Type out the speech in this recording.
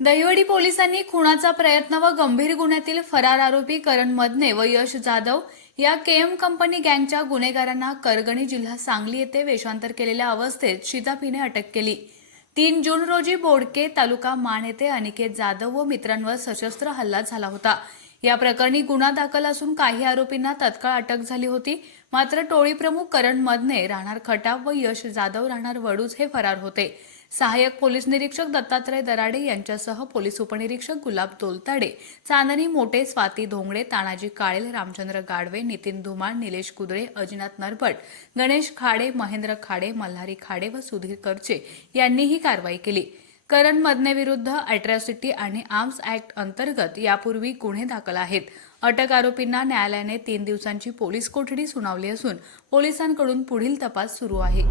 दहिवडी पोलिसांनी खुनाचा प्रयत्न व गंभीर गुन्ह्यातील फरार आरोपी करण मदने व यश जाधव या केएम कंपनी गँगच्या गुन्हेगारांना करगणी जिल्हा सांगली येथे वेषांतर केलेल्या अवस्थेत शिताफीने अटक केली. तीन जून रोजी बोडके तालुका मान येथे अनिकेत जाधव व मित्रांवर सशस्त्र हल्ला झाला होता. या प्रकरणी गुन्हा दाखल असून काही आरोपींना तत्काळ अटक झाली होती. मात्र टोळी प्रमुख करण मदने राहणार खटाव व यश जाधव राहणार वडूज हे फरार होते. सहाय्यक पोलीस निरीक्षक दत्तात्रय दराडे यांच्यासह पोलीस उपनिरीक्षक गुलाब दोलताडे चांदनी मोटे स्वाती धोंगडे तानाजी काळेल रामचंद्र गाडवे नितीन धुमाळ निलेश कुदळे अजिनाथ नरभट गणेश खाडे महेंद्र खाडे मल्हारी खाडे व सुधीर करचे यांनी ही कारवाई केली. करण मदनेविरुद्ध अॅट्रॉसिटी आणि आर्म्स ऍक्ट अंतर्गत यापूर्वी गुन्हे दाखल आहेत. अटक आरोपींना न्यायालयाने तीन दिवसांची पोलीस कोठडी सुनावली असून पोलिसांकडून पुढील तपास सुरू आहे.